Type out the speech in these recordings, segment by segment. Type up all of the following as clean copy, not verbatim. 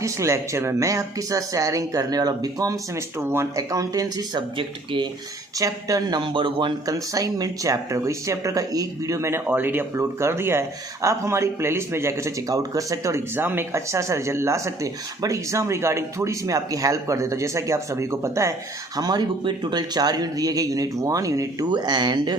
के इस लेक्चर में मैं आपके साथ शेयरिंग करने वाला बीकॉम सेमेस्टर 1 अकाउंटेंसी सब्जेक्ट के चैप्टर नंबर 1 कंसाइनमेंट चैप्टर को। इस चैप्टर का एक वीडियो मैंने ऑलरेडी अपलोड कर दिया है, आप हमारी प्लेलिस्ट में जाकर उसे चेकआउट कर सकते हैं और एग्जाम में एक अच्छा सा रिजल्ट ला सकते हैं। बट एग्जाम रिगार्डिंग थोड़ी सी मैं आपकी हेल्प कर देता हूँ। जैसा कि आप सभी को पता है, हमारी बुक में टोटल 4 यूनिट दिए गए, यूनिट 1, यूनिट 2 एंड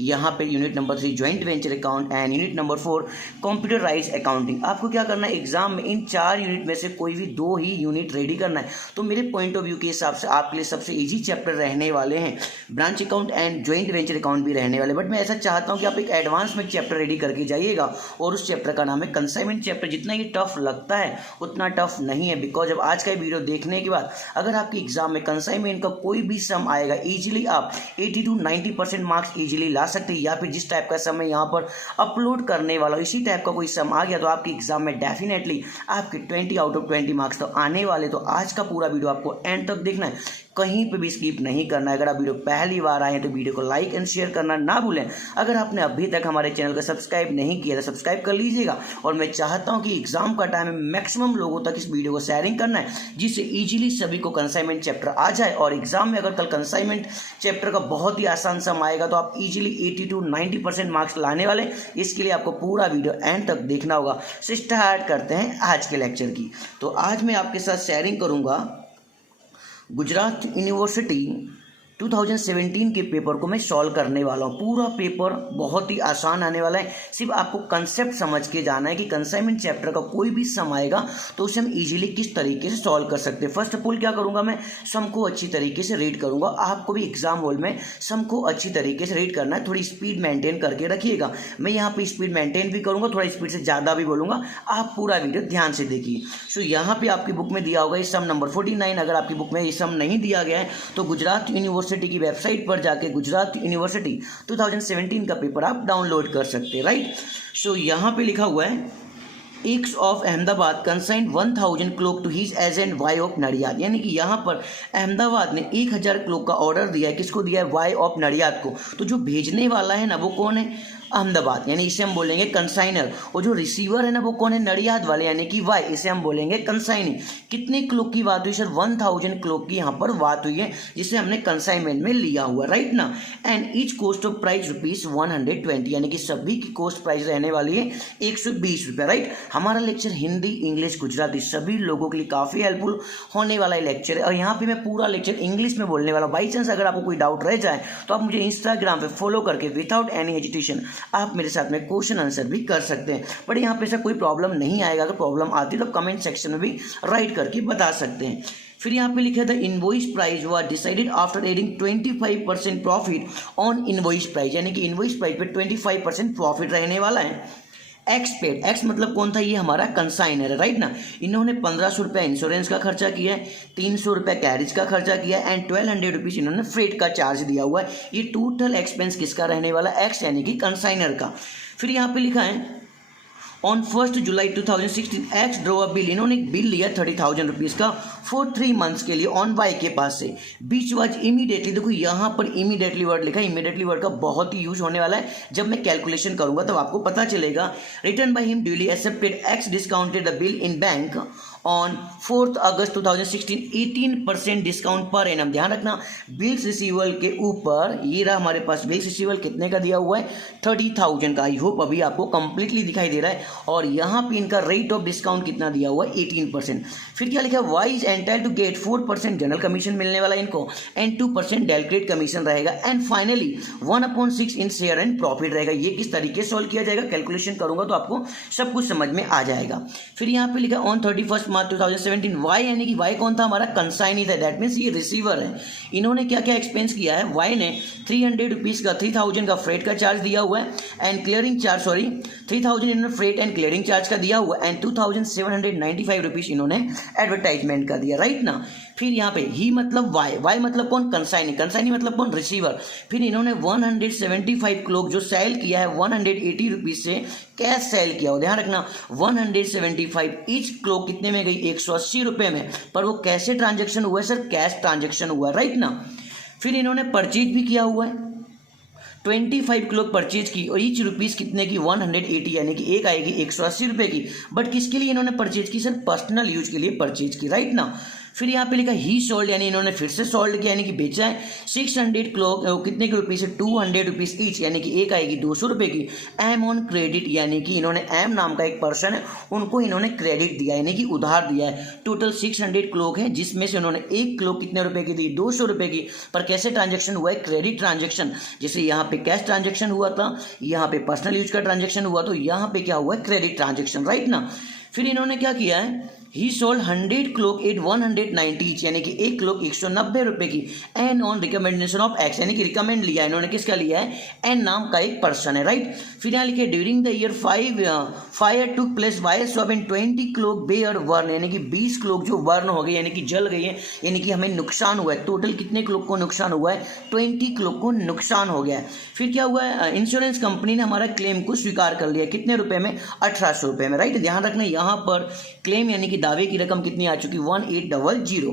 यहाँ पे unit number 3 joint venture account and unit number 4 computerise accounting. आपको क्या करना है, एग्जाम में इन 4 यूनिट में से कोई भी 2 ही यूनिट रेडी करना है। तो मेरे पॉइंट ऑफ व्यू के हिसाब से आपके लिए सबसे इजी चैप्टर रहने वाले हैं branch account and joint venture account भी रहने वाले। बट मैं ऐसा चाहता हूं कि आप एक एडवांस में चैप्टर रेडी करके जाइएगा और उस चैप्टर का नाम है कंसाइनमेंट चैप्टर। जितना ये टफ लगता है उतना टफ नहीं है, बिकॉज अब आज का वीडियो देखने के बाद अगर आपके एग्जाम में कंसाइनमेंट का कोई भी सम आएगा, इजीली आप 80 to 90% मार्क्स इजीली ला सकते हैं। या फिर जिस टाइप का सम मैं यहाँ पर अपलोड करने वाला हूँ, इसी टाइप का कोई सम आ गया तो आपके एग्जाम में डेफिनेटली आपके 20 आउट ऑफ 20 मार्क्स तो आने वाले। तो आज का पूरा वीडियो आपको एंड तक देखना है, कहीं पे भी स्किप नहीं करना है। अगर आप वीडियो पहली बार आए हैं तो वीडियो को लाइक एंड शेयर करना ना भूलें। अगर आपने अभी तक हमारे चैनल को सब्सक्राइब नहीं किया तो सब्सक्राइब कर लीजिएगा। और मैं चाहता हूं कि एग्जाम का टाइम में मैक्सिमम लोगों तक इस वीडियो को शेयरिंग करना है, जिससे इजीली सभी को कंसाइनमेंट चैप्टर आ जाए। और एग्जाम में अगर कल कंसाइनमेंट चैप्टर का बहुत ही आसान सम आएगा तो आप इजीली 80 to 90% मार्क्स लाने वाले। इसके लिए आपको पूरा वीडियो एंड तक देखना होगा। सो स्टार्ट करते हैं आज के लेक्चर की। तो आज मैं आपके साथ शेयरिंग करूंगा गुजरात यूनिवर्सिटी 2017 के पेपर को मैं सॉल्व करने वाला हूँ। पूरा पेपर बहुत ही आसान आने वाला है, सिर्फ आपको कंसेप्ट समझ के जाना है कि कंसाइनमेंट चैप्टर का कोई भी सम आएगा तो उसे हम इजीली किस तरीके से सॉल्व कर सकते हैं। फर्स्ट ऑफ ऑल क्या करूँगा, मैं सम को अच्छी तरीके से रीड करूँगा। आपको भी एग्जाम हॉल में सम को अच्छी तरीके से रीड करना है, थोड़ी स्पीड मेंटेन करके रखिएगा। मैं यहाँ पर स्पीड मेंटेन भी करूँगा, थोड़ा स्पीड से ज़्यादा भी बोलूँगा। आप पूरा वीडियो ध्यान से देखिए। सो यहाँ पर आपकी बुक में दिया होगा ये सम नंबर 49। अगर आपकी बुक में ये सम नहीं दिया गया है तो गुजरात यूनिवर्सिटी की वेबसाइट पर जाके गुजरात यूनिवर्सिटी 2017 का पेपर आप डाउनलोड कर सकते हैं, राइट। सो यहाँ पे लिखा हुआ है X of Ahmedabad consigned 1000 clock to his agent Y of Nadiad. यानी कि यहाँ पर अहमदाबाद ने 1000 क्लोक का ऑर्डर दिया है। किसको दिया है? वाई ऑफ नडियाद को। तो जो भेजने वाला है ना वो कौन है? अहमदाबाद, यानी इसे हम बोलेंगे कंसाइनर। और जो रिसीवर है ना वो कौन है? नडियाद वाले, यानी कि वाई, इसे हम बोलेंगे कंसाइनी। कितने क्लोक की बात हुई सर? 1000 क्लोक की यहाँ पर बात हुई है, जिसे हमने कंसाइनमेंट में लिया हुआ, राइट ना। And each cost of price ₹120, यानी कि सभी की कॉस्ट प्राइस रहने वाली है 120 रुपये, राइट। हमारा लेक्चर हिंदी, इंग्लिश, गुजराती सभी लोगों के लिए काफ़ी हेल्पफुल होने वाला है लेक्चर है। और यहाँ पे मैं पूरा लेक्चर इंग्लिश में बोलने वाला हूँ। बाई चांस अगर आपको कोई डाउट रह जाए तो आप मुझे इंस्टाग्राम पे फॉलो करके विदाउट एनी हेजिटेशन आप मेरे साथ में क्वेश्चन आंसर भी कर सकते हैं। बट यहाँ पे ऐसा कोई प्रॉब्लम नहीं आएगा। अगर प्रॉब्लम आती है तो कमेंट सेक्शन में भी राइट करके बता सकते हैं। फिर यहाँ पे लिखा था invoice price was decided after adding 25% profit on invoice price, यानी कि इनवॉइस प्राइस पे 25% प्रॉफिट रहने वाला है। एक्स पेड, एक्स मतलब कौन था? ये हमारा कंसाइनर है, राइट ना। इन्होंने 1500 रुपया इंश्योरेंस का खर्चा किया है, 300 रुपया कैरेज का खर्चा किया है एंड 1200 रुपीज़ इन्होंने फ्रेट का चार्ज दिया हुआ है। ये टोटल एक्सपेंस किसका रहने वाला? एक्स, यानी कि कंसाइनर का। फिर यहाँ पे लिखा है on 1 July 2016 X drew a bill, इन्होंने एक बिल लिया 30,000 रुपीज़ का फॉर 3 मंथ्स के लिए ऑन वाई के पास से। बीच वाज इमीडिएटली, देखो यहाँ पर इमीडिएटली वर्ड लिखा है। इमीडिएटली वर्ड का बहुत ही यूज होने वाला है। जब मैं कैलकुलेशन करूंगा तब आपको पता चलेगा। Return by him duly accepted x discounted the bill in bank on 4 August 2016 18% discount per annum. ध्यान रखना, बिल्स रिसीवल के ऊपर ये रहा हमारे पास बिल्स रिसीवल कितने का दिया हुआ है? 30,000 का। आई होप अभी आपको कंप्लीटली दिखाई दे रहा है। और यहाँ पे इनका रेट ऑफ डिस्काउंट कितना दिया हुआ है? 18%। फिर क्या लिखा है? Y is entitled to get 4% general commission मिलने वाला इनको एंड 2% डेलीगेट कमीशन रहेगा and finally 1/6 in share and profit रहेगा। ये किस तरीके से सॉल्व किया जाएगा? कैलकुलेशन करूंगा तो आपको सब कुछ समझ में आ जाएगा। फिर यहाँ पे लिखा ऑन 31 मार्च 2017 वाई, यानी कि वाई कौन था? हमारा कंसाइनी था। दैट मीन्स ये रिसीवर है। इन्होंने क्या क्या एक्सपेंस किया है? वाई ने 300 रुपीज़ का 3000 का फ्रेट का चार्ज दिया हुआ है एंड क्लियरिंग चार्ज, 3000 इन्होंने फ्रेट एंड क्लियरिंग चार्ज का दिया हुआ एंड 2795 रुपीज़ इन्होंने एडवर्टाइजमेंट का दिया, राइट ना। फिर यहाँ पे ही मतलब वाई, वाई मतलब कौन? कंसाइनी, कंसाइनी मतलब कौन? रिसीवर। फिर इन्होंने 175 क्लोक जो सेल किया है 180 रुपीज़ से कैश सेल किया हो। ध्यान रखना 175 ईच क्लोक कितने में गई? 180 रुपये में। पर वो कैसे ट्रांजेक्शन हुआ है सर? कैश ट्रांजेक्शन हुआ है, राइट ना। फिर इन्होंने परचेज भी किया हुआ है 25 क्लोक परचेज की और ईच रुपीज़ कितने की 180 यानी कि एक आएगी 180 रुपये की। बट किसके लिए इन्होंने परचेज की सर? पर्सनल यूज के लिए परचेज की, राइट ना। फिर यहाँ पे लिखा ही सोल्ड यानी इन्होंने फिर से सोल्ड किया यानी कि बेचा है 600 क्लोक कितने के रुपीज़ है 200 रुपीज़ ईच यानी कि एक आएगी 200 रुपये की। एम ऑन क्रेडिट यानी कि इन्होंने एम नाम का एक पर्सन है उनको इन्होंने क्रेडिट दिया यानी कि उधार दिया है। टोटल 600 क्लोक है जिसमें से उन्होंने एक क्लोक कितने रुपए की दी 200 रुपये की। पर कैसे ट्रांजेक्शन हुआ है? Credit transaction. जैसे यहाँ पे कैश ट्रांजेक्शन हुआ था, यहाँ पे पर्सनल यूज का ट्रांजेक्शन हुआ, तो यहाँ पे क्या हुआ है? क्रेडिट ट्रांजेक्शन, राइट ना। फिर इन्होंने क्या किया है? He sold 100 cloak at 190 each यानी कि एक क्लोक 190 रुपये की। And on recommendation of X यानी कि रिकमेंड लिया इन्होंने, किसका लिया है? एन नाम का एक पर्सन है, राइट। फिर यहाँ लिखे during the year fire took place by swap in 20 clock were burn यानी कि 20 क्लोक जो वर्न हो गए यानी कि जल गई है यानी कि हमें नुकसान हुआ है। टोटल कितने क्लोक को नुकसान हुआ है? 20 क्लोक को नुकसान हो गया है। फिर क्या हुआ है? इंश्योरेंस कंपनी ने हमारा क्लेम को स्वीकार कर लिया। कितने रुपए में? 1800 रुपये में, राइट। ध्यान रखना यहाँ पर क्लेम यानी कि दावे की रकम कितनी आ चुकी? 1800।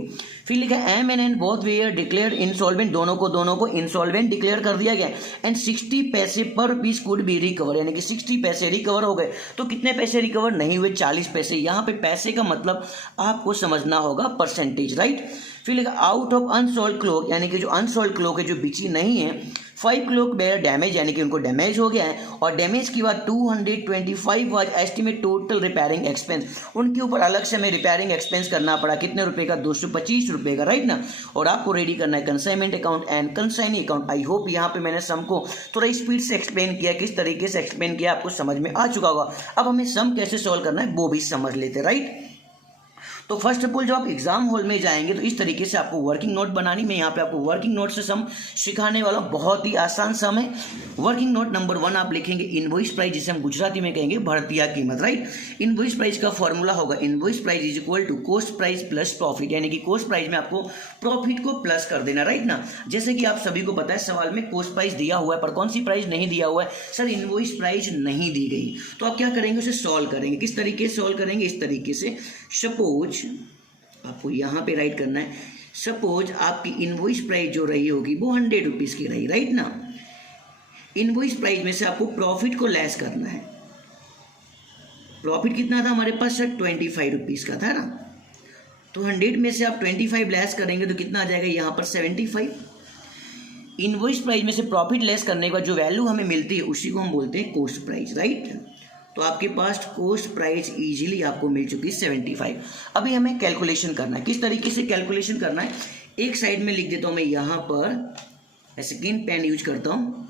फिर लिखा M N both were declare insolvent, दोनों को इंसॉल्वेंट डिक्लेयर कर दिया गया। एंड 60 पैसे पर पीस कुड बी रिकवर यानी कि 60 पैसे रिकवर हो गए। तो कितने पैसे रिकवर नहीं हुए? 40 पैसे। यहाँ पे पैसे का मतलब आपको समझना होगा परसेंटेज, राइट। फिर लिखा आउट ऑफ अनसोल्ड क्लोक यानी कि जो अनसोल्ड क्लोक है जो बिची नहीं है 5 क्लोक बेयर डैमेज यानी कि उनको डैमेज हो गया है। और डैमेज की बात 225 was estimate total repairing expense, उनके ऊपर अलग से हमें रिपेयरिंग एक्सपेंस करना पड़ा। कितने रुपए का? 225 रुपये का, राइट ना। और आपको रेडी करना है consignment account and consignee account. I hope यहाँ पे मैंने सम को थोड़ा स्पीड से एक्सप्लेन किया, किस तरीके से एक्सप्लेन किया आपको समझ में आ चुका होगा। अब हमें सम कैसे सॉल्व करना है वो भी समझ लेते, राइट। तो फर्स्ट ऑफ ऑल जब आप एग्जाम हॉल में जाएंगे तो इस तरीके से आपको वर्किंग नोट बनानी। मैं यहाँ पे आपको वर्किंग नोट से सम सिखाने वाला हूँ, बहुत ही आसान सम है। वर्किंग नोट नंबर 1 आप लिखेंगे इनवॉइस प्राइस, जिसे हम गुजराती में कहेंगे भर्तिया कीमत, राइट। इनवॉइस प्राइस का फॉर्मूला होगा invoice price is equal to cost price plus profit यानी कि कॉस्ट प्राइस में आपको प्रॉफिट को प्लस कर देना, राइट ना। जैसे कि आप सभी को पता है सवाल में कॉस्ट प्राइस दिया हुआ है पर कौन सी प्राइस नहीं दिया हुआ है? सर इनवॉइस प्राइस नहीं दी गई। तो आप क्या करेंगे? उसे सॉल्व करेंगे। किस तरीके से सॉल्व करेंगे? इस तरीके से, सपोज आपको यहाँ पे राइट करना है, सपोज आपकी इनवॉइस प्राइस जो रही होगी वो 100 रुपीज़ की रही, राइट ना। इनवॉइस प्राइस में से आपको प्रॉफिट को लेस करना है। प्रॉफिट कितना था हमारे पास सर? 25 रुपीज़ का था ना। तो 100 में से आप 25 लेस करेंगे तो कितना आ जाएगा यहाँ पर? 75। इनवॉइस प्राइस में से प्रॉफिट लेस करने के बाद जो वैल्यू हमें मिलती है उसी को हम बोलते हैं कॉस्ट प्राइस, राइट। तो आपके पास कॉस्ट प्राइस इजीली आपको मिल चुकी है 75। अभी हमें कैलकुलेशन करना है। किस तरीके से कैलकुलेशन करना है? एक साइड में लिख देता हूँ मैं यहाँ पर, सेकेंड पेन यूज करता हूँ,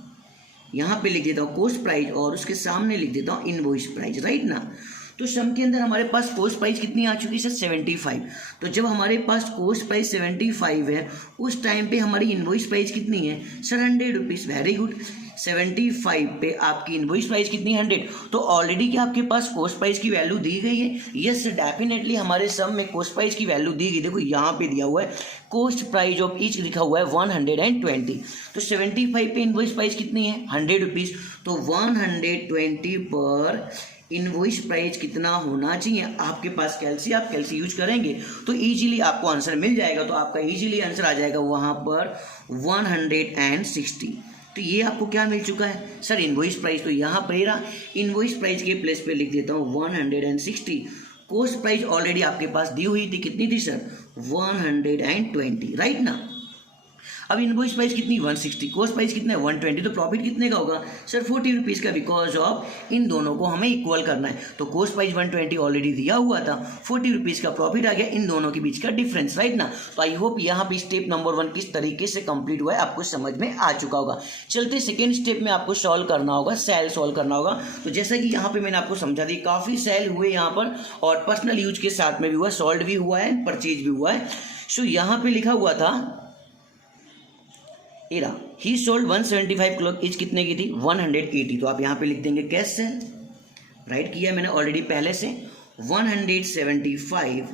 यहाँ पे लिख देता हूँ कॉस्ट प्राइस और उसके सामने लिख देता हूँ इनवॉइस प्राइस, राइट ना। तो सम के अंदर हमारे पास कॉस्ट प्राइस कितनी आ चुकी है सर? 75। तो जब हमारे पास कॉस्ट प्राइस 75 है उस टाइम पे हमारी इनवॉइस प्राइस कितनी है सर? 100 रुपीज़। Very good. 75 पे आपकी इनवॉइस प्राइस कितनी? 100। तो ऑलरेडी क्या आपके पास कॉस्ट प्राइस की वैल्यू दी गई है? यस डेफिनेटली हमारे सम में कॉस्ट प्राइस की वैल्यू दी गई। देखो यहाँ पे दिया हुआ है कॉस्ट प्राइस ऑफ ईच लिखा हुआ है 120। तो 75 पे इनवॉइस प्राइस कितनी है? 100 रुपीज़। तो 120 पर इनवॉइस प्राइस कितना होना चाहिए? आपके पास कैल्सी, आप कैल्सी यूज करेंगे तो इजीली आपको आंसर मिल जाएगा। तो आपका इजीली आंसर आ जाएगा वहाँ पर 160। तो ये आपको क्या मिल चुका है सर? Invoice price. तो यहाँ पर इनवॉइस प्राइस के प्लेस पे लिख देता हूँ 160। कॉस्ट प्राइस ऑलरेडी आपके पास दी हुई थी, कितनी थी सर? 120, राइट ना। अब इनवॉइस प्राइस कितनी? 160। कॉस्ट प्राइस कितना है? 120। तो प्रॉफिट कितने का होगा सर? 40 रुपीज़ का, बिकॉज ऑफ इन दोनों को हमें इक्वल करना है। तो कॉस्ट प्राइस 120 ऑलरेडी दिया हुआ था, 40 रुपीज़ का प्रॉफिट आ गया, इन दोनों के बीच का डिफरेंस, राइट ना। तो आई होप यहाँ पे स्टेप नंबर 1 किस तरीके से कंप्लीट हुआ है आपको समझ में आ चुका होगा। चलते सेकेंड स्टेप में आपको सॉल्व करना होगा, सेल सॉल्व करना होगा। तो जैसा कि यहाँ पे मैंने आपको समझा दी, काफ़ी सेल हुए यहाँ पर और पर्सनल यूज के साथ में भी हुआ, सॉल्व भी हुआ है, परचेज भी हुआ है। सो यहाँ पे लिखा हुआ था era he sold 175 clock each कितने की थी? 180। तो आप यहाँ पे लिख देंगे कैश सेल, राइट किया मैंने ऑलरेडी पहले से। 175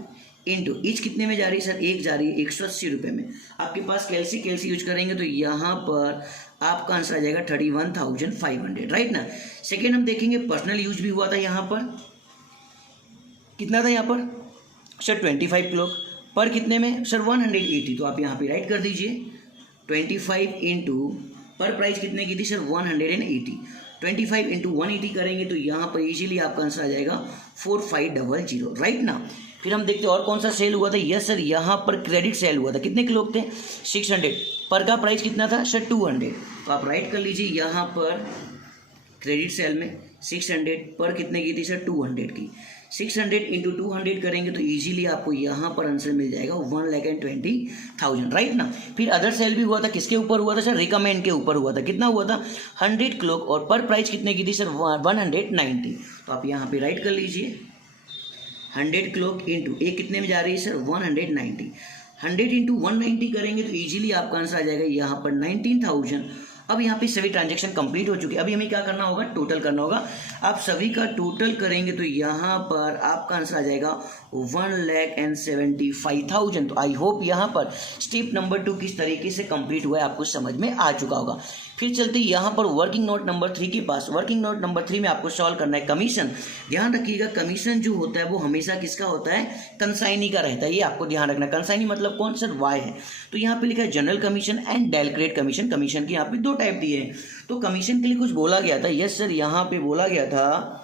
इंटू ईच कितने में जा रही है सर? एक जा रही है 180 रुपये में। आपके पास कैल्सी यूज करेंगे तो यहाँ पर आपका आंसर आ जाएगा 31,500, राइट ना। सेकेंड हम देखेंगे पर्सनल यूज भी हुआ था यहाँ पर, कितना था यहाँ पर सर? 25 क्लोक पर कितने में सर? 180। तो आप यहाँ पे राइट कर दीजिए 25 इंटू पर प्राइस कितने की थी सर 180, 25 इंटू 180 करेंगे तो यहाँ पर इजीली आपका आंसर आ जाएगा 4500, राइट ना। फिर हम देखते हैं और कौन सा सेल हुआ था। यस सर, यहाँ पर क्रेडिट सेल हुआ था। कितने के लोग थे 600, पर का प्राइस कितना था सर 200। तो आप राइट कर लीजिए यहाँ पर क्रेडिट सेल में 600 पर कितने की थी सर 200 की। 600 इंटू 200 करेंगे तो इजीली आपको यहाँ पर आंसर मिल जाएगा 1,20,000, राइट ना। फिर अदर सेल भी हुआ था, किसके ऊपर हुआ था सर रिकमेंड के ऊपर हुआ था। कितना हुआ था 100 क्लॉक और पर प्राइस कितने की थी सर 190। तो आप यहाँ पे राइट कर लीजिए 100 क्लॉक इंटू ए कितने में जा रही है सर 190। 100 इंटू 190 करेंगे तो इजीली आपका आंसर आ जाएगा यहाँ पर 19,000। अब यहाँ पे सभी ट्रांजेक्शन कंप्लीट हो चुके हैं। अभी हमें क्या करना होगा, टोटल करना होगा। आप सभी का टोटल करेंगे तो यहाँ पर आपका आंसर आ जाएगा 1,75,000। तो आई होप यहाँ पर स्टेप नंबर 2 किस तरीके से कंप्लीट हुआ है आपको समझ में आ चुका होगा। फिर चलते यहाँ पर वर्किंग नोट नंबर 3 के पास। वर्किंग नोट नंबर 3 में आपको सॉल्व करना है कमीशन। ध्यान रखिएगा कमीशन जो होता है वो हमेशा किसका होता है, कंसाइनी का रहता है। ये आपको ध्यान रखना। कंसाइनी मतलब कौन सर, वाई है। तो यहाँ पे लिखा है general commission and del credere commission. Commission के यहाँ पे 2 टाइप दिए हैं। तो कमीशन के लिए कुछ बोला गया था। यस सर, यहाँ पे बोला गया था,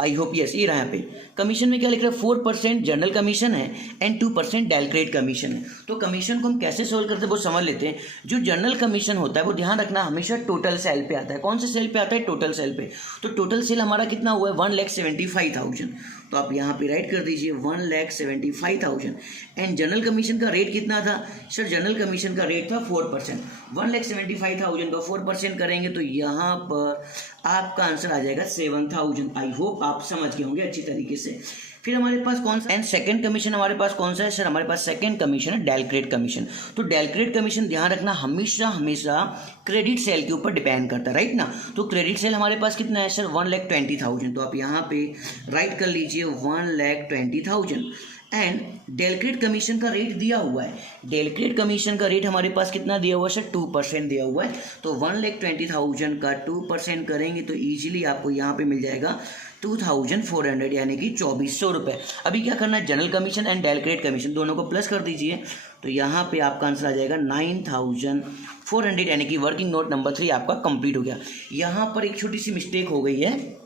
आई होप यस, ये रहा यहाँ पे कमीशन में क्या लिख रहा है 4% जनरल कमीशन है एंड 2% डेलक्रेट कमीशन है। तो कमीशन को हम कैसे सोल्व करते हैं वो समझ लेते हैं। जो जनरल कमीशन होता है वो ध्यान रखना हमेशा टोटल सेल पे आता है। कौन से सेल पे आता है, टोटल सेल पे। तो टोटल सेल हमारा कितना हुआ है 1,75,000। तो आप यहाँ पे राइट कर दीजिए 1,75,000। एंड जनरल कमीशन का रेट कितना था सर, जनरल कमीशन का रेट था 4%। 1,75,000 का 4% करेंगे तो यहाँ पर आपका आंसर आ जाएगा 7,000। आई होप आप समझ गए होंगे अच्छी तरीके से। फिर हमारे पास कौन सा एंड सेकंड कमीशन हमारे पास कौन सा है सर, हमारे पास सेकंड कमीशन है डेलक्रेट कमीशन। तो डेलक्रेट कमीशन ध्यान रखना हमेशा हमेशा क्रेडिट सेल के ऊपर डिपेंड करता है, राइट ना। तो क्रेडिट सेल हमारे पास कितना है सर 1,20,000। तो आप यहाँ पे राइट कर लीजिए 1,20,000। एंड डेलक्रेट कमीशन का रेट दिया हुआ है। डेलक्रेट कमीशन का रेट हमारे पास कितना दिया हुआ है सर 2% दिया हुआ है। तो 1,20,000 का 2% करेंगे तो इजीली आपको यहाँ पे मिल जाएगा 2,400 यानी कि 2,400 रुपये। अभी क्या करना है, general commission and del credere commission दोनों को प्लस कर दीजिए तो यहाँ पे आपका आंसर आ जाएगा 9,400 यानी कि वर्किंग नोट नंबर 3 आपका कंप्लीट हो गया। यहाँ पर एक छोटी सी मिस्टेक हो गई है।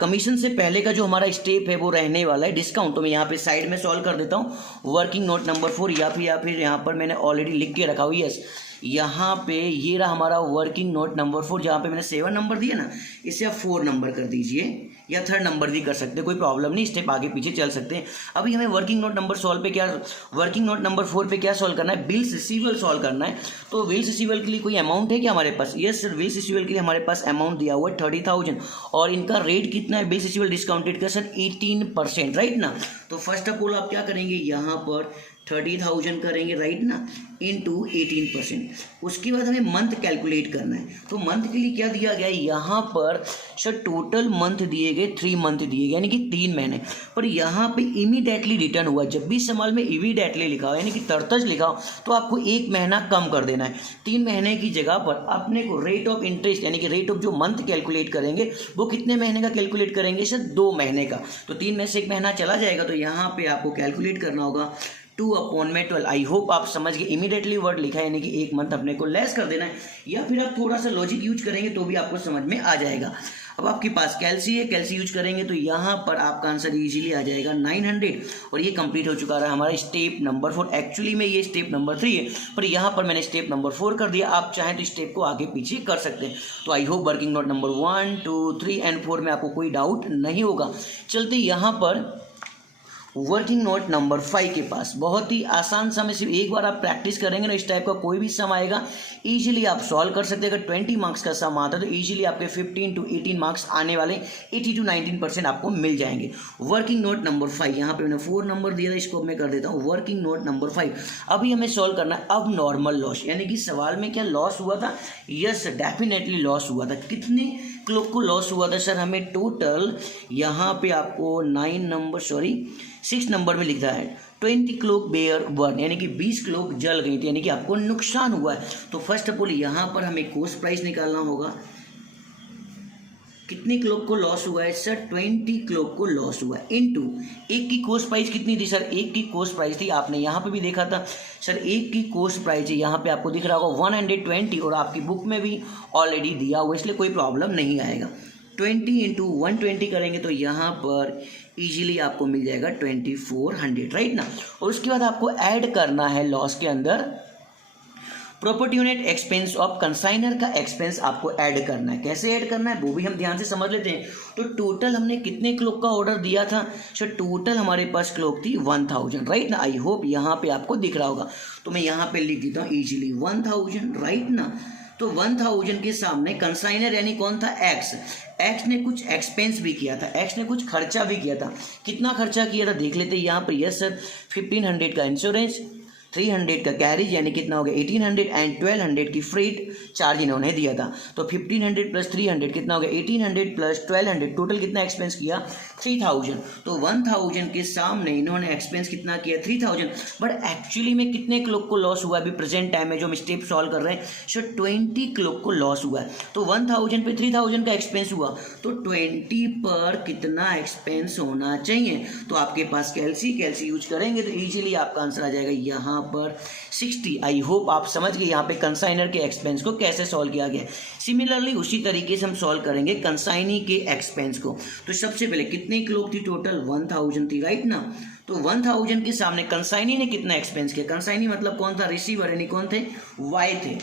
कमीशन से पहले का जो हमारा स्टेप है वो रहने वाला है डिस्काउंट। तो मैं यहाँ पे साइड में सॉल्व कर देता हूँ वर्किंग नोट नंबर 4 या फिर यहाँ पर मैंने ऑलरेडी लिख के रखा हुआ। यस, यहाँ पे ये रहा हमारा वर्किंग नोट नंबर 4। जहाँ पे मैंने 7 नंबर दिया ना, इसे आप 4 नंबर कर दीजिए या 3rd नंबर भी कर सकते हैं, कोई प्रॉब्लम नहीं, स्टेप आगे पीछे चल सकते हैं। अभी हमें वर्किंग नोट नंबर 4 पे क्या सॉल्व करना है, बिल्स रिसीवेबल सॉल्व करना है। तो बिल्स रिसीवेबल के लिए कोई अमाउंट है क्या हमारे पास? यस सर, बिल्स रिसीवेबल के लिए हमारे पास अमाउंट दिया हुआ है 30,000 और इनका रेट कितना है बिल्स रिसीवेबल डिस्काउंटेड का सर 18%, राइट ना। तो फर्स्ट ऑफ ऑल आप क्या करेंगे, यहाँ पर 30,000 करेंगे, राइट ना, इंटू 18%। उसके बाद हमें मंथ कैलकुलेट करना है। तो मंथ के लिए क्या दिया गया है, यहाँ पर सर टोटल मंथ दिए गए 3 मंथ दिए गए यानी कि 3 महीने। पर यहाँ पे इमीडिएटली रिटर्न हुआ। जब भी सवाल में इमीडिएटली लिखा हो यानी कि तरतज लिखा हो तो आपको 1 महीना कम कर देना है। 3 महीने की जगह पर अपने को रेट ऑफ इंटरेस्ट यानी कि रेट ऑफ जो मंथ कैलकुलेट करेंगे वो कितने महीने का कैलकुलेट करेंगे सर, 2 महीने का। तो 3 में से 1 महीना चला जाएगा तो यहाँ पे आपको कैलकुलेट करना होगा 2/12। आई होप आप समझ गए। इमीडिएटली वर्ड लिखा है यानी कि 1 मंथ अपने को लेस कर देना है, या फिर आप थोड़ा सा लॉजिक यूज करेंगे तो भी आपको समझ में आ जाएगा। अब आपके पास कैलसी है, कैलसी यूज करेंगे तो यहाँ पर आपका आंसर इजीली आ जाएगा 900 और ये कंप्लीट हो चुका रहा हमारा स्टेप नंबर 4। एक्चुअली में ये स्टेप नंबर 3 है पर यहाँ पर मैंने स्टेप नंबर 4 कर दिया। आप चाहें तो स्टेप को आगे पीछे कर सकते हैं। तो I hope working note number 1, 2, 3 and 4 में आपको कोई डाउट नहीं होगा। चलते यहाँ पर वर्किंग नोट नंबर 5 के पास। बहुत ही आसान सम है, सिर्फ एक बार आप प्रैक्टिस करेंगे ना, इस टाइप का कोई भी सम आएगा इजीली आप सॉल्व कर सकते हैं। अगर 20 मार्क्स का सम आता है तो इजीली आपके 15 to 18 मार्क्स आने वाले 80 to 19% आपको मिल जाएंगे। वर्किंग नोट नंबर 5, यहाँ पे मैंने 4 नंबर दिया था, इसको मैं कर देता हूँ वर्किंग नोट नंबर 5। अभी हमें सॉल्व करना है अब नॉर्मल लॉस, यानी कि सवाल में क्या लॉस हुआ था। यस डेफिनेटली लॉस हुआ था। कितने क्लॉक को लॉस हुआ था सर, हमें टोटल यहाँ पे आपको 6 नंबर में लिखा है 20 क्लॉक बेयर बर्न यानी कि 20 क्लॉक जल गई थी, यानी कि आपको नुकसान हुआ है। तो फर्स्ट ऑफ ऑल यहाँ पर हमें कॉस्ट प्राइस निकालना होगा। कितनी क्लॉक को लॉस हुआ है सर? 20 क्लॉक को लॉस हुआ है इनटू एक की कॉस्ट प्राइस कितनी थी सर? एक की कॉस्ट प्राइस थी, आपने यहाँ पे भी देखा था सर, एक की कॉस्ट प्राइस है, यहाँ पे आपको दिख रहा होगा 120 और आपकी बुक में भी ऑलरेडी दिया हुआ, इसलिए कोई प्रॉब्लम नहीं आएगा। 20 इंटू 120 करेंगे तो यहाँ पर इजीली आपको मिल जाएगा 2400, राइट ना। और उसके बाद आपको ऐड करना है लॉस के अंदर property unit expense of consignor का एक्सपेंस आपको ऐड करना है। कैसे ऐड करना है वो भी हम ध्यान से समझ लेते हैं। तो टोटल हमने कितने क्लॉक का ऑर्डर दिया था सर? टोटल हमारे पास क्लॉक थी 1000, राइट ना। आई होप यहाँ पे आपको दिख रहा होगा, तो मैं यहाँ पे लिख देता हूँ इजीली 1000, राइट ना। तो 1000 के सामने कंसाइनर यानी कौन था? एक्स ने कुछ एक्सपेंस भी किया था, एक्स ने कुछ खर्चा भी किया था। कितना खर्चा किया था देख लेते हैं यहाँ पे। यस सर, 1500 का इंश्योरेंस, 300 का कैरिज यानी कितना हो गया 1800 एंड 1200 की फ्रेट चार्ज इन्होंने दिया था। तो 1500 प्लस 300 कितना हो गया 1800 प्लस 1200, टोटल कितना एक्सपेंस किया 3000। तो 1000 के सामने इन्होंने एक्सपेंस कितना किया 3000, बट एक्चुअली में कितने क्लॉक को लॉस हुआ है अभी प्रेजेंट टाइम में जो हम स्टेप सॉल्व कर रहे हैं? सर 20 क्लॉक को लॉस हुआ है। तो 1000 पे 3000 का एक्सपेंस हुआ, तो 20 पर कितना एक्सपेंस होना चाहिए? तो आपके पास कैल्सी यूज करेंगे तो इजीली आपका आंसर आ जाएगा यहाँ पर 60। आई होप आप समझ गए यहाँ पे कंसाइनर के एक्सपेंस को कैसे सॉल्व किया गया। सिमिलरली उसी तरीके से हम सॉल्व करेंगे कंसाइनी के एक्सपेंस को। तो सबसे पहले कितनी क्लॉक थी? टोटल 1000 थी, राइट ना। तो 1000 के सामने कंसाइनी ने कितना एक्सपेंस किया? कंसाइनी मतलब कौन था? रिसीवर यानी कौन थे? वाई थे।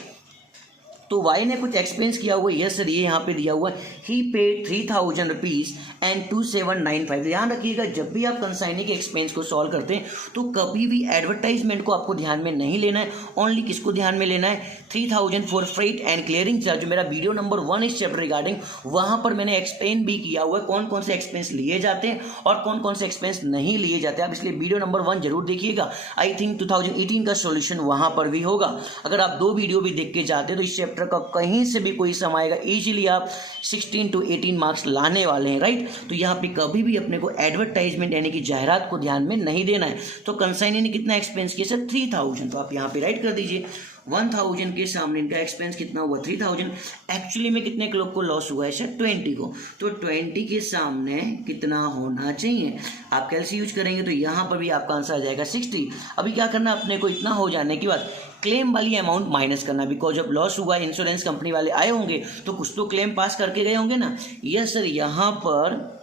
तो वाई ने कुछ एक्सपेंस किया हुआ। यस सर, ये यहाँ पे दिया हुआ ही पेड 3000 रुपीज एंड 2795। ध्यान रखिएगा जब भी आप कंसाइनी के एक्सपेंस को सॉल्व करते हैं तो कभी भी एडवर्टाइजमेंट को आपको ध्यान में नहीं लेना है, ओनली किसको ध्यान में लेना है? 3000 for freight and clearing charge. जो मेरा वीडियो नंबर 1 इस चैप्टर रिगार्डिंग, वहां पर मैंने एक्सप्लेन भी किया हुआ है कौन कौन से एक्सपेंस लिए जाते हैं और कौन कौन से एक्सपेंस नहीं लिए जाते हैं। आप इसलिए वीडियो नंबर 1 जरूर देखिएगा। आई थिंक 2018 का सोल्यूशन वहां पर भी होगा। अगर आप 2 वीडियो भी देख के जाते हैं तो इस चैप्टर का कहीं से भी कोई सम आएगा, इजीली आप 16 to 18 मार्क्स लाने वाले हैं, राइट। तो यहाँ पे कभी भी अपने को एडवर्टाइजमेंट यानी कि जाहिरात को ध्यान में नहीं देना है। तो कंसाइनी ने कितना एक्सपेंस किया सर? 3000। तो आप यहाँ पे राइट कर दीजिए 1000 के सामने इनका एक्सपेंस कितना हुआ 3000। एक्चुअली में कितने क्लॉक को लॉस हुआ है सर? 20 को। तो 20 के सामने कितना होना चाहिए? आप कैलसी यूज करेंगे तो यहाँ पर भी आपका आंसर आ जाएगा 60। अभी क्या करना अपने को, इतना हो जाने के बाद क्लेम वाली अमाउंट माइनस करना, बिकॉज जब लॉस हुआ इंश्योरेंस कंपनी वाले आए होंगे तो कुछ तो क्लेम पास करके गए होंगे ना। यस सर, यहाँ पर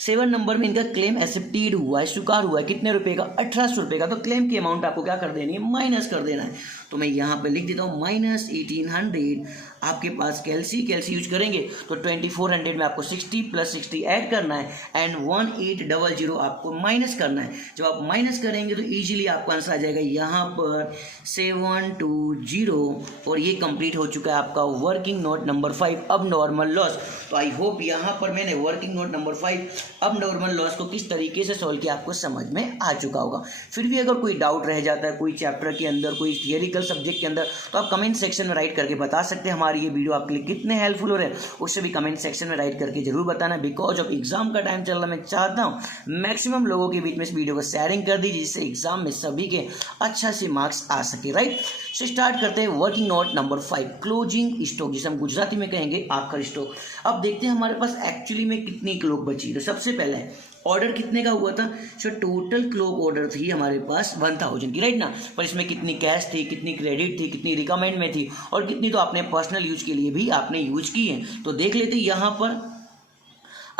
7 नंबर में इनका क्लेम एक्सेप्टेड हुआ है, स्वीकार हुआ है, कितने रुपए का? 1800 रुपए का। तो क्लेम की अमाउंट आपको क्या कर देनी है? माइनस कर देना है। तो मैं यहाँ पे लिख देता हूँ माइनस 1800। आपके पास कैल्सी यूज करेंगे तो 2400 में आपको 60 प्लस 60 ऐड करना है एंड 1800 आपको माइनस करना है। जब आप माइनस करेंगे तो इजीली आपका आंसर आ जाएगा यहाँ पर 720। और ये कंप्लीट हो चुका है आपका वर्किंग नोट नंबर 5 अब नॉर्मल लॉस। तो आई होप यहाँ पर मैंने वर्किंग नोट नंबर 5 अब नॉर्मल लॉस को किस तरीके से सॉल्व किया आपको समझ में आ चुका होगा। फिर भी अगर कोई डाउट रह जाता है कोई चैप्टर के अंदर, कोई थियरिकल सब्जेक्ट के अंदर, तो आप कमेंट सेक्शन में राइट करके बता सकते हैं। हमारी ये वीडियो आपके लिए कितने हेल्पफुल हो रहे हैं उससे भी कमेंट सेक्शन में राइट करके जरूर बताना। बिकॉज ऑफ एग्जाम का टाइम चल रहा है, मैं चाहता हूँ मैक्सिमम लोगों के बीच में इस वीडियो को शेयरिंग कर दीजिए जिससे एग्जाम में सभी के अच्छा से मार्क्स आ सके, राइट। सो स्टार्ट करते हैं working note number 5 closing stock, जिसे हम गुजराती में कहेंगे आखिर स्टॉक। अब देखते हैं हमारे पास एक्चुअली में कितनी क्लॉक बची। तो सबसे पहले ऑर्डर कितने का हुआ था? सो टोटल क्लॉक ऑर्डर थी हमारे पास 1000 की, राइट ना। पर इसमें कितनी कैश थी, कितनी क्रेडिट थी, कितनी रिकमेंड में थी और कितनी तो आपने पर्सनल यूज के लिए भी आपने यूज की है। तो देख लेते यहाँ पर।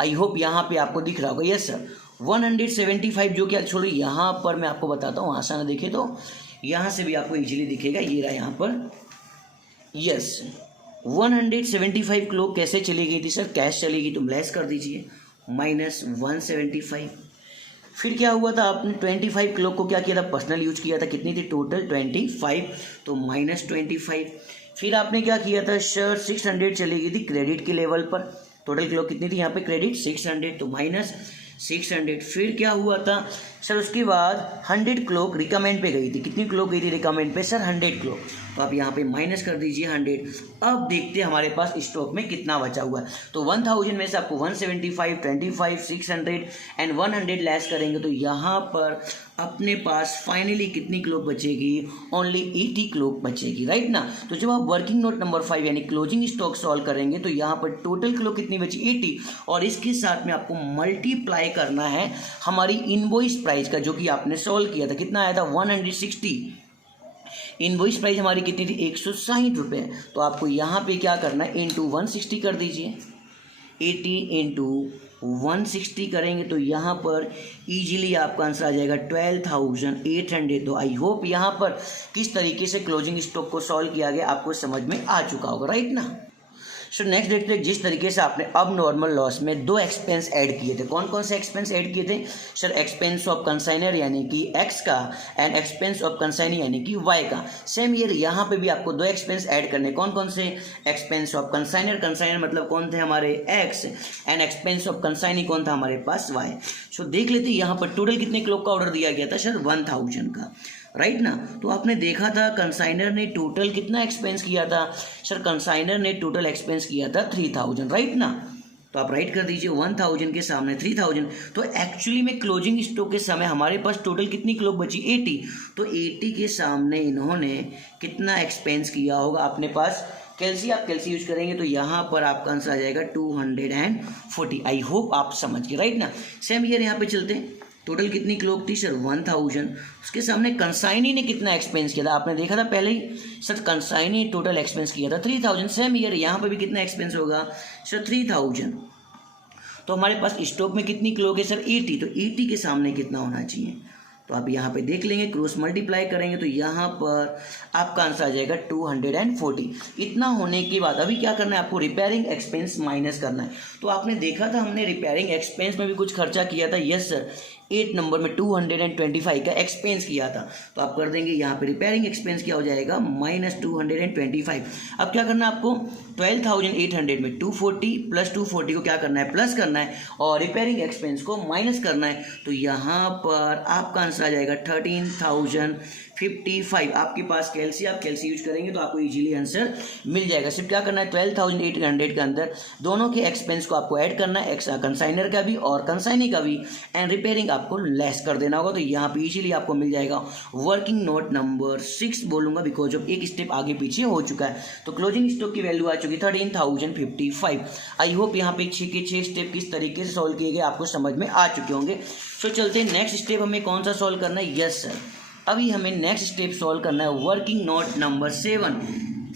आई होप यहाँ पे आपको दिख रहा होगा। यस सर, 175 जो कि छोड़िए यहाँ पर मैं आपको बताता हूँ, आसान देखे तो यहाँ से भी आपको इजीली दिखेगा। ये रहा यहाँ पर। यस, 175 क्लॉक कैसे चली गई थी सर? कैश चली गई तो लेस कर दीजिए माइनस 175। फिर क्या हुआ था? आपने 25 क्लॉक को क्या किया था? पर्सनल यूज किया था। कितनी थी? टोटल 25, तो माइनस 25। फिर आपने क्या किया था सर? 600 चली गई थी क्रेडिट के लेवल पर। टोटल क्लॉक कितनी थी यहाँ पे? क्रेडिट 600, तो माइनस 600। फिर क्या हुआ था सर उसके बाद 100 क्लोक रिकमेंड पे गई थी। कितनी क्लोक गई थी रिकमेंड पे सर? 100 क्लोक। तो आप यहाँ पे माइनस कर दीजिए 100। अब देखते हैं हमारे पास स्टॉक में कितना बचा हुआ है। तो 1000 में से आपको 175, 25, 600 एंड 100 लेस करेंगे तो यहाँ पर अपने पास फाइनली कितनी क्लोक बचेगी? ओनली 80 क्लोक बचेगी, राइट ना। तो जब आप वर्किंग नोट नंबर 5 यानी क्लोजिंग स्टॉक सॉल्व करेंगे तो यहाँ पर टोटल क्लोक कितनी बची? 80। और इसके साथ में आपको मल्टीप्लाई करना है हमारी इनवॉइस प्राइस का, जो कि आपने सॉल्व किया था। कितना आया था? 160। इनवॉइस प्राइस हमारी कितनी थी? 160 रुपये। तो आपको यहाँ पे क्या करना है? इंटू 160 कर दीजिए। 80 इंटू 160 करेंगे तो यहाँ पर इजीली आपका आंसर आ जाएगा 12,800। तो आई होप यहाँ पर किस तरीके से क्लोजिंग स्टॉक को सॉल्व किया गया आपको समझ में आ चुका होगा, राइट ना। सो नेक्स्ट देखते हैं जिस तरीके से आपने अब नॉर्मल लॉस में 2 एक्सपेंस ऐड किए थे। कौन कौन से एक्सपेंस ऐड किए थे सर? एक्सपेंस ऑफ कंसाइनर यानी कि एक्स का एंड एक्सपेंस ऑफ कंसाइनी यानी कि वाई का। सेम ईयर यहाँ पे भी आपको 2 एक्सपेंस ऐड करने। कौन कौन से? एक्सपेंस ऑफ कंसाइनर, कंसाइनर मतलब कौन थे हमारे? X, and expense of consignee कौन था हमारे पास? वाई। सो देख लेते यहाँ पर टोटल कितने क्लोक का ऑर्डर दिया गया था सर? 1000 का, राइट ना। तो आपने देखा था कंसाइनर ने टोटल कितना एक्सपेंस किया था सर? कंसाइनर ने टोटल एक्सपेंस किया था 3000, राइट ना। तो आप राइट कर दीजिए 1000 के सामने 3000। तो एक्चुअली में क्लोजिंग स्टॉक के समय हमारे पास टोटल कितनी क्लोक बची? 80। तो 80 के सामने इन्होंने कितना एक्सपेंस किया होगा अपने पास? कैल्सी, आप कैल्सी यूज करेंगे तो यहाँ पर आपका आंसर आ जाएगा 240। आई होप आप समझ गए, राइट ना। सेम ईयर यहाँ पे चलते हैं। टोटल कितनी क्लोक थी सर? 1000। उसके सामने कंसाइनी ने कितना एक्सपेंस किया था? आपने देखा था पहले ही सर, कंसाइनी टोटल एक्सपेंस किया था 3000। सेम ईयर यहाँ पे भी कितना एक्सपेंस होगा सर? 3000। तो हमारे पास स्टॉक में कितनी क्लोक है सर? 80। तो 80 के सामने कितना होना चाहिए? तो आप यहाँ पे देख लेंगे, क्रॉस मल्टीप्लाई करेंगे तो यहाँ पर आपका आंसर आ जाएगा 240। इतना होने के बाद अभी क्या करना है आपको? रिपेयरिंग एक्सपेंस माइनस करना है। तो आपने देखा था हमने रिपेयरिंग एक्सपेंस में भी कुछ खर्चा किया था। यस सर, 8 नंबर में 225 का एक्सपेंस किया था। तो आप कर देंगे यहाँ पे रिपेयरिंग एक्सपेंस क्या हो जाएगा? -225। अब क्या करना है आपको? 12,800 में 240 प्लस 240 को क्या करना है? प्लस करना है और रिपेयरिंग एक्सपेंस को माइनस करना है। तो यहाँ पर आपका आंसर आ जाएगा 13,055। आपके पास कैल्सी, आप कैल्सी यूज करेंगे तो आपको इजीली आंसर मिल जाएगा। सिर्फ क्या करना है? 12,800 के अंदर दोनों के एक्सपेंस को आपको ऐड करना है, कंसाइनर का भी और कंसाइनी का भी, एंड रिपेयरिंग आपको लेस कर देना होगा। तो यहाँ पे इजीली आपको मिल जाएगा वर्किंग नोट नंबर 6 बोलूंगा, बिकॉज ऑफ एक स्टेप आगे पीछे हो चुका है। तो क्लोजिंग स्टॉक की वैल्यू आ चुकी 13,055। आई होप यहाँ पे 6 के 6 स्टेप किस तरीके से सॉल्व किए गए आपको समझ में आ चुके होंगे। तो चलते हैं नेक्स्ट स्टेप हमें कौन सा सॉल्व करना है? यस सर, अभी हमें नेक्स्ट स्टेप सॉल्व करना है वर्किंग नोट नंबर 7।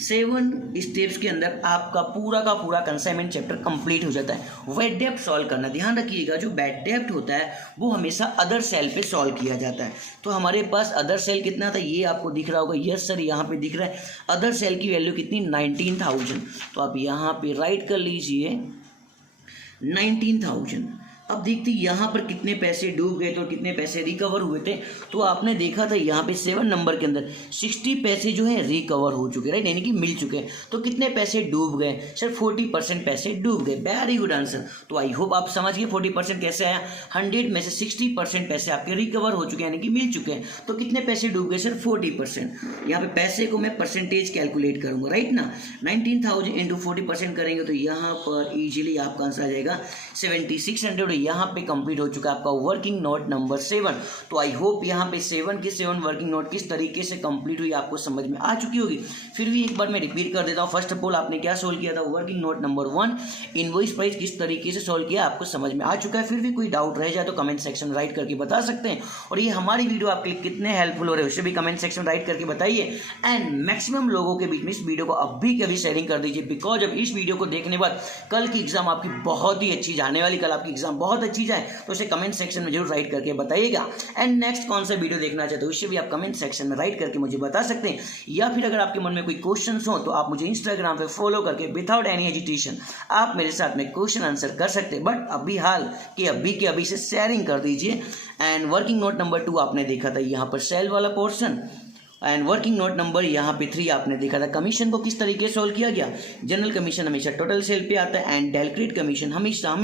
7 स्टेप्स के अंदर आपका पूरा का पूरा कंसाइनमेंट चैप्टर कंप्लीट हो जाता है। बैड डेब्ट सॉल्व करना, ध्यान रखिएगा जो बैड डेब्ट होता है वो हमेशा अदर सेल पे सॉल्व किया जाता है। तो हमारे पास अदर सेल कितना था ये आपको दिख रहा होगा। यस सर, यहाँ पे दिख रहा है अदर सेल की वैल्यू कितनी? 19,000। तो आप यहाँ पे राइट कर लीजिए 19,000। अब देखते यहाँ पर कितने पैसे डूब गए थे और कितने पैसे रिकवर हुए थे। तो आपने देखा था यहाँ पे 7 नंबर के अंदर 60 पैसे जो है रिकवर हो चुके, राइट, यानी कि मिल चुके हैं। तो कितने पैसे डूब गए सर? 40% पैसे डूब गए। Very good answer. तो आई होप आप समझ गए 40% कैसे आया। 100 में से 60% पैसे आपके रिकवर हो चुके हैं, यानी कि मिल चुके हैं। तो कितने पैसे डूब गए सर? 40%। यहाँ पे पैसे को मैं परसेंटेज कैलकुलेट करूंगा, राइट ना। 19,000 इंटू 40% करेंगे तो यहाँ पर इजीली आपका आंसर आ जाएगा 7600। यहाँ पे कंप्लीट हो चुका है आपका वर्किंग नोट नंबर 7। तो आई होप यहाँ पे 7 के 7 वर्किंग नोट किस तरीके से कंप्लीट हुई आपको समझ में आ चुकी होगी। फिर भी एक बार मैं रिपीट कर देता हूँ। फर्स्ट ऑफ ऑल आपने क्या सोल्व किया था? Working note number 1 invoice price किस तरीके से सोल्व किया आपको समझ में आ चुका है। फिर भी कोई डाउट रह जाए तो कमेंट सेक्शन में राइट करके बता सकते हैं। और ये हमारी वीडियो आपके लिए कितने हेल्पफुल हो रहे हैं उसे भी कमेंट सेक्शन में राइट करके बताइए। एंड मैक्सिमम लोगों के बीच में इस वीडियो को अभी के अभी शेयरिंग कर दीजिए, बिकॉज अब इस वीडियो को देखने बाद कल की एग्जाम आपकी बहुत ही अच्छी जाने वाली, कल आपकी एग्जाम बहुत अच्छी जाए तो उसे कमेंट सेक्शन में जरूर राइट करके बताइएगा। एंड नेक्स्ट कौन सा वीडियो देखना चाहते हो उसे भी आप कमेंट सेक्शन में राइट करके मुझे बता सकते हैं। या फिर अगर आपके मन में कोई क्वेश्चंस हो तो आप मुझे इंस्टाग्राम पे फॉलो करके विदाउट एनी हेजिटेशन आप मेरे साथ में क्वेश्चन आंसर कर सकते हैं। बट अभी हाल के अभी से शेयरिंग कर दीजिए। एंड वर्किंग नोट नंबर 2 आपने देखा था यहाँ पर सेल वाला portion, and working note number यहाँ पे 3 आपने देखा था। कमीशन को किस तरीके से सॉल्व किया गया, जनरल कमीशन हमेशा टोटल सेल पे आता है एंड डेल कमीशन हमेशा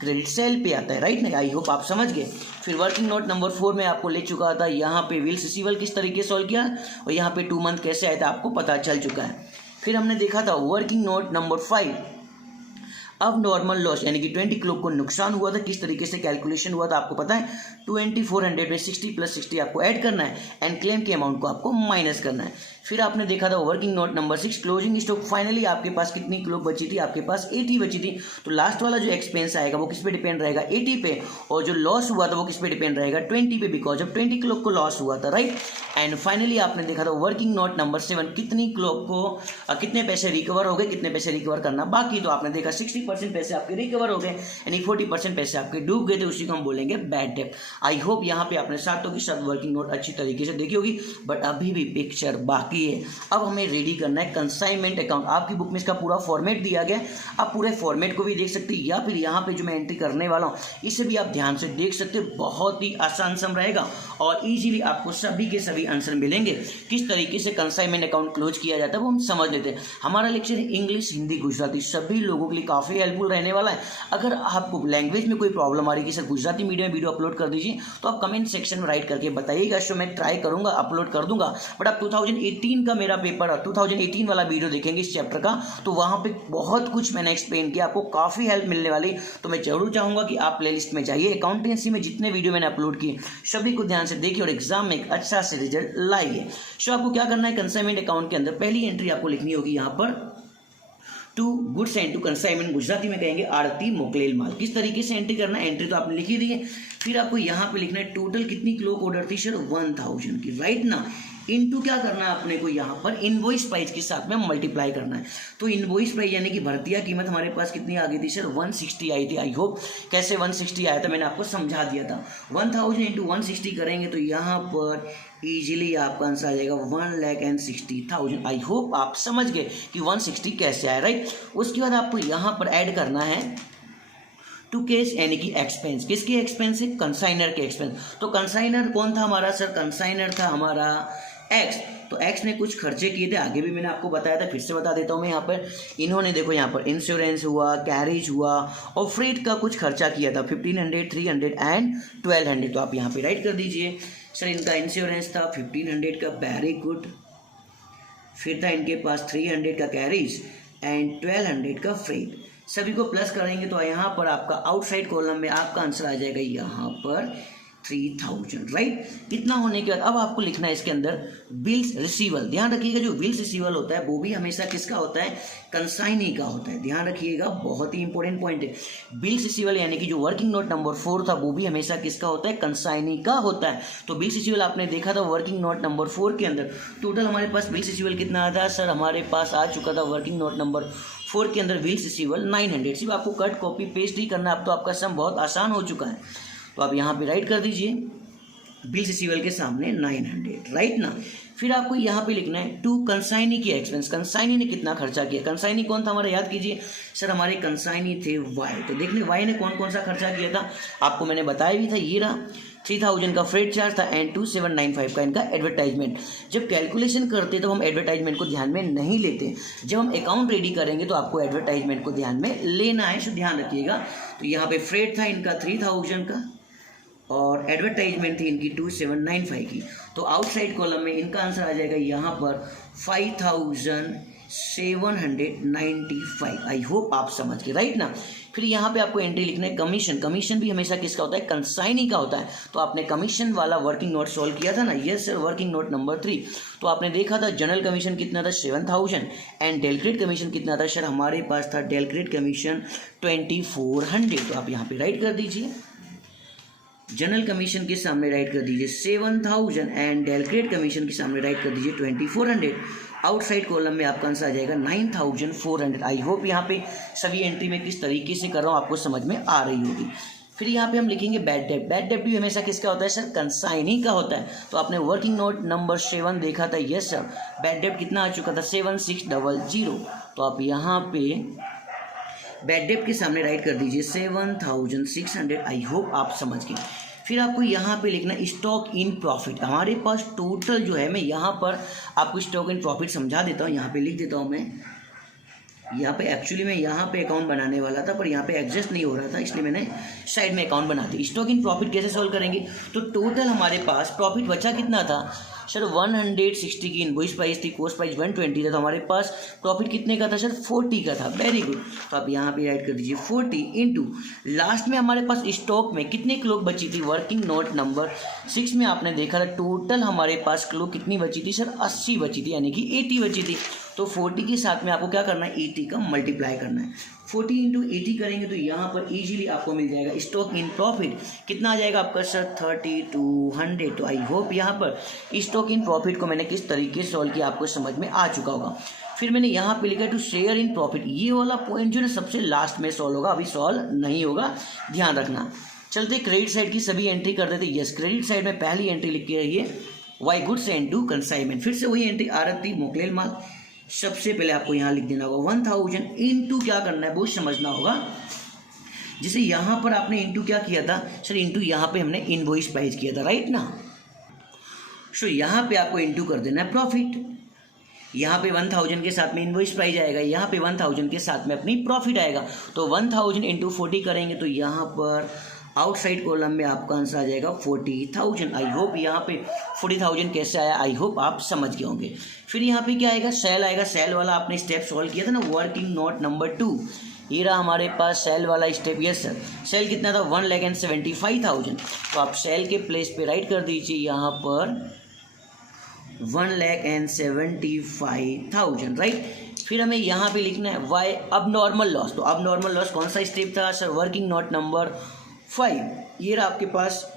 क्रेडिट सेल पे आता है, राइट ना। आई होप आप समझ गए। फिर वर्किंग नोट नंबर 4 में आपको ले चुका था, यहाँ पे बिल्स रिसीवेबल किस तरीके से सॉल्व किया और यहाँ पे 2 मंथ कैसे आया था आपको पता चल चुका है। फिर हमने देखा था वर्किंग नोट नंबर 5, अब नॉर्मल लॉस यानी कि 20 करोड़ को नुकसान हुआ था, किस तरीके से कैलकुलेशन हुआ था आपको पता है। 2400 में 60 + 60 आपको ऐड करना है एंड क्लेम के अमाउंट को आपको माइनस करना है। फिर आपने देखा था working note number 6, closing stock. Finally आपके पास कितनी क्लोक बची थी, आपके पास 80 बची थी। तो लास्ट वाला जो एक्सपेंस आएगा वो किस पे डिपेंड रहेगा, 80 पे, और जो लॉस हुआ था वो किस पे डिपेंड रहेगा, 20 पे, बिकॉज ऑफ 20 क्लोक को लॉस हुआ था, राइट। एंड फाइनली आपने देखा था वर्किंग नोट नंबर 7, कितनी क्लोक को कितने पैसे रिकवर हो गए, कितने पैसे रिकवर करना बाकी। तो आपने देखा 60% पैसे आपके रिकवर हो गए यानी 40% पैसे आपके डूब गए थे, उसी को हम बोलेंगे बैड डेट। आई होप यहाँ पे आपने सातों की साथ वर्किंग नोट अच्छी तरीके से देखी होगी, बट अभी भी पिक्चर बाकी है। अब हमें रेडी करना है कंसाइनमेंट अकाउंट। आपकी बुक में इसका पूरा फॉर्मेट दिया गया है, आप पूरे फॉर्मेट को भी देख सकते हैं या फिर यहाँ पे जो मैं एंट्री करने वाला हूँ इसे भी आप ध्यान से देख सकते हैं। बहुत ही आसान सम रहेगा और इजीली आपको सभी के सभी आंसर मिलेंगे। किस तरीके से कंसाइनमेंट अकाउंट क्लोज किया जाता है वो हम समझ लेते हैं। हमारा लेक्चर इंग्लिश, हिंदी, गुजराती सभी लोगों के लिए काफ़ी हेल्पफुल रहने वाला है। अगर आपको लैंग्वेज में कोई प्रॉब्लम आ रही है कि सर गुजराती मीडियम में वीडियो अपलोड कर दीजिए, तो आप कमेंट सेक्शन में राइट करके बताइएगा, सो मैं ट्राई करूंगा अपलोड कर दूंगा। बट आप 2018 का मेरा पेपर 2018 वाला वीडियो देखेंगे इस चैप्टर का, तो वहाँ पे बहुत कुछ मैंने एक्सप्लेन किया, आपको काफ़ी हेल्प मिलने वाली। तो मैं जरूर चाहूँगा कि आप प्लेलिस्ट में जाइए, अकाउंटेंसी में जितने वीडियो मैंने अपलोड किए सभी को ध्यान से देखिए और एग्जाम में एक अच्छा से रिजल्ट लाइए। सो आपको क्या करना है, कंसाइनमेंट अकाउंट के अंदर पहली एंट्री आपको लिखनी होगी यहाँ पर, to goods and to consignment, Gujarati में कहेंगे आरती मोकलेल माल। किस तरीके से एंट्री करना है, एंट्री तो आपने लिखी दी है। फिर आपको यहाँ पे लिखना है टोटल कितनी क्लोक ऑर्डर थी सर, 1000 की, राइट ना। इनटू क्या करना है अपने को यहाँ पर इनवॉइस प्राइस के साथ में मल्टीप्लाई करना है। तो इनवॉइस प्राइस यानी कि भर्तिया कीमत हमारे पास कितनी आ गई थी सर, 160 आई थी। आई होप कैसे 160 आया था मैंने आपको समझा दिया था। 1000 × 160 करेंगे तो यहाँ पर इजीली आपका आंसर आ जाएगा 1,60,000। आई होप आप समझ गए कि 160 कैसे आया, राइट। उसके बाद आपको यहाँ पर ऐड करना है टू केस यानी कि एक्सपेंस। किसके एक्सपेंस है, कंसाइनर के एक्सपेंस। तो कंसाइनर कौन था हमारा सर, कंसाइनर था हमारा एक्स। तो एक्स ने कुछ खर्चे किए थे, आगे भी मैंने आपको बताया था, फिर से बता देता हूँ मैं यहाँ पर। इन्होंने देखो यहाँ पर इंश्योरेंस हुआ, कैरेज हुआ और फ्रेट का कुछ खर्चा किया था 1500, 300 एंड 1200। तो आप यहाँ पे राइट कर दीजिए सर इनका इंश्योरेंस था 1500 का, वेरी गुड। फिर था इनके पास 300 का कैरेज एंड 1200 का फ्रेट। सभी को प्लस करेंगे तो यहाँ पर आपका आउटसाइड कॉलम में आपका आंसर आ जाएगा यहाँ पर 3000, राइट। इतना होने के बाद अब आपको लिखना है इसके अंदर बिल्स रिसीवल। ध्यान रखिएगा जो बिल्स रिसीवल होता है वो भी हमेशा किसका होता है, कंसाइनी का होता है। ध्यान रखिएगा, बहुत ही इंपॉर्टेंट पॉइंट है। बिल्स रिसीवल यानी कि जो वर्किंग नोट नंबर 4 था वो भी हमेशा किसका होता है, कंसाइनी का होता है। तो बिल्स रिसीवल आपने देखा था वर्किंग नोट नंबर 4 के अंदर टोटल हमारे पास बिल्स रिसीवल कितना आता है सर, हमारे पास आ चुका था वर्किंग नोट नंबर 4 के अंदर बिल्स रिसीवल 900। सिर्फ आपको कट कॉपी पेस्ट ही करना है, अब तो आपका सम बहुत आसान हो चुका है। तो आप यहाँ पे राइट कर दीजिए बिल्स रिसीवल के सामने 900, राइट ना। फिर आपको यहाँ पे लिखना है टू कंसाइनी की एक्सपेंस। कंसाइनी ने कितना खर्चा किया, कंसाइनी कौन था हमारा, याद कीजिए सर, हमारे कंसाइनी थे वाई। तो देखने वाई ने कौन कौन सा खर्चा किया था आपको मैंने बताया भी था, ये रहा 3000 का फ्रेट चार्ज था एंड 2795 का इनका एडवर्टाइजमेंट। जब कैलकुलेशन करते तो हम एडवर्टाइजमेंट को ध्यान में नहीं लेते, जब हम अकाउंट रेडी करेंगे तो आपको एडवर्टाइजमेंट को ध्यान में लेना है, सो ध्यान रखिएगा। तो यहाँ पे फ्रेट था इनका 3000 का और एडवर्टाइजमेंट थी इनकी 2795 की। तो आउटसाइड कॉलम में इनका आंसर आ जाएगा यहाँ पर 5795। आई होप आप समझ गए, राइट ना। फिर यहाँ पे आपको एंट्री लिखना है कमीशन। कमीशन भी हमेशा किसका होता है, कंसाइनी का होता है। तो आपने कमीशन वाला वर्किंग नोट सॉल्व किया था ना, yes sir, working note number 3। तो आपने देखा था जनरल कमीशन कितना था 7000 एंड डेलक्रेट कमीशन कितना था सर, हमारे पास था डेलक्रेट कमीशन 2400। तो आप यहाँ पे राइट कर दीजिए, जनरल कमीशन के सामने राइट कर दीजिए 7000 एंड डेलक्रेट कमीशन के सामने राइट कर दीजिए 2400। आउटसाइड कॉलम में आपका आंसर आ जाएगा 9400। आई होप यहाँ पे सभी एंट्री में किस तरीके से कर रहा हूँ आपको समझ में आ रही होगी। फिर यहाँ पे हम लिखेंगे बैड डेब्ट। बैड डेब्ट भी हमेशा किसका होता है सर, कंसाइनी का होता है। तो आपने वर्किंग नोट नंबर 7 देखा था, यस सर, बैड डेब्ट कितना आ चुका था 7600। तो आप यहाँ पे बैड डेब्ट के सामने राइट कर दीजिए 7600। आई होप आप समझ गए। फिर आपको यहाँ पे लिखना स्टॉक इन प्रॉफिट। हमारे पास टोटल जो है, मैं यहाँ पर आपको स्टॉक इन प्रॉफिट समझा देता हूँ, यहाँ पे लिख देता हूँ मैं। यहाँ पे एक्चुअली मैं यहाँ पे अकाउंट बनाने वाला था पर यहाँ पे एडजस्ट नहीं हो रहा था, इसलिए मैंने साइड में अकाउंट बना दी। स्टॉक इन प्रॉफिट कैसे सॉल्व करेंगे, तो टोटल हमारे पास प्रॉफिट बचा कितना था सर, 160 की इनवॉइस प्राइस थी, कॉस्ट प्राइस 120 था, तो हमारे पास प्रॉफिट कितने का था सर, 40 का था। वेरी गुड, तो आप यहाँ पे ऐड कर दीजिए 40 इंटू लास्ट में हमारे पास स्टॉक में कितने क्लॉक बची थी, वर्किंग नोट नंबर 6 में आपने देखा था टोटल हमारे पास क्लॉक कितनी बची थी सर, 80 बची थी, यानी कि 80 बची थी। तो 40 के साथ में आपको क्या करना है, 80 का मल्टीप्लाई करना है। 40 इंटू 80 करेंगे तो यहाँ पर इजीली आपको मिल जाएगा स्टॉक इन प्रॉफिट कितना आ जाएगा आपका सर, 3200। तो आई होप यहाँ पर स्टॉक इन प्रॉफिट को मैंने किस तरीके से सॉल्व किया आपको समझ में आ चुका होगा। फिर मैंने यहाँ पे लिखा टू शेयर इन प्रॉफिट, ये वाला पॉइंट जो है सबसे लास्ट में सॉल्व होगा, अभी सॉल्व नहीं होगा, ध्यान रखना। चलते क्रेडिट साइड की सभी एंट्री कर देते। यस, क्रेडिट साइड में पहली एंट्री लिख के रहिए by goods and to consignment. फिर से वही एंट्री आ रही थी, मोकलेल माल। सबसे पहले आपको यहाँ लिख देना होगा 1000 इंटू क्या करना है वो समझना होगा। जैसे यहाँ पर आपने इंटू क्या किया था सर, इंटू यहाँ पे हमने इनवॉइस प्राइस किया था, राइट ना। सो यहाँ पे आपको इंटू कर देना है प्रॉफिट। यहाँ पे 1000 के साथ में इनवॉइस प्राइस आएगा, यहाँ पे 1000 के साथ में अपनी प्रॉफिट आएगा। तो 1000 इंटू 40 करेंगे तो यहाँ पर आउटसाइड कॉलम में आपका आंसर आ जाएगा 40,000। आई होप यहाँ पे 40,000 कैसे आया, आई होप आप समझ गए होंगे। फिर यहाँ पे क्या आएगा, सेल आएगा। सेल वाला आपने स्टेप सॉल्व किया था ना, वर्किंग नोट नंबर 2, ये रहा हमारे पास सेल वाला स्टेप। यस सर, सेल कितना था, 1,75,000। तो आप सेल के प्लेस पे राइट कर दीजिए यहाँ पर 1,75,000, राइट। फिर हमें यहाँ पे लिखना है वाई अब नॉर्मल लॉस। तो अब नॉर्मल लॉस कौन सा स्टेप था सर, वर्किंग नोट नंबर 5, ये रहा आपके पास